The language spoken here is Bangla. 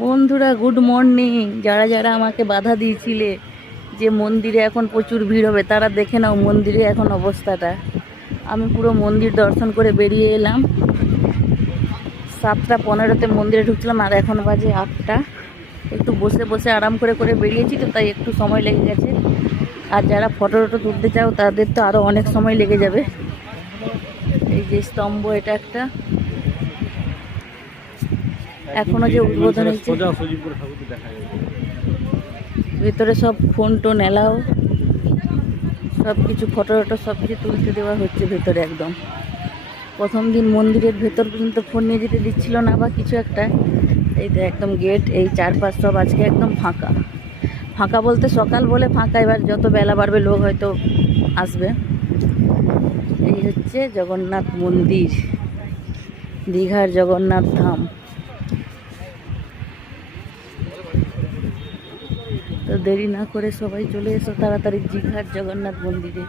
বন্ধুরা গুড মর্নিং। যারা যারা আমাকে বাধা দিয়েছিলে যে মন্দিরে এখন প্রচুর ভিড় হবে, তারা দেখে নাও মন্দিরে এখন অবস্থাটা। আমি পুরো মন্দির দর্শন করে বেরিয়ে এলাম। 7টা 15-তে মন্দিরে ঢুকছিলাম, আর এখন বাজে 8টা। একটু বসে বসে আরাম করে করে বেরিয়েছি, তো তাই একটু সময় লেগে গেছে। আর যারা ফটো টটো তুলতে চাও তাদের তো আরও অনেক সময় লেগে যাবে। এই যে স্তম্ভ, এটা একটা এখনো যে উদ্বোধন হয়েছে। ভেতরে সব ফোন টোন এলাও, সব কিছু ফটো টটো সব কিছু তুলতে দেওয়া হচ্ছে ভেতরে একদম। প্রথম দিন মন্দিরের ভেতর পর্যন্ত ফোন নিয়ে যেতে দিচ্ছিল না বা কিছু একটা। এই তো একদম গেট, এই চারপাশ সব আজকে একদম ফাঁকা। ফাঁকা বলতে সকাল বলে ফাঁকা, এবার যত বেলা বাড়বে লোক হয়তো আসবে। এই হচ্ছে জগন্নাথ মন্দির, দীঘার জগন্নাথ ধাম। তো দেরি না করে সবাই চলে এসো তাড়াতাড়ি দীঘার জগন্নাথ মন্দিরে।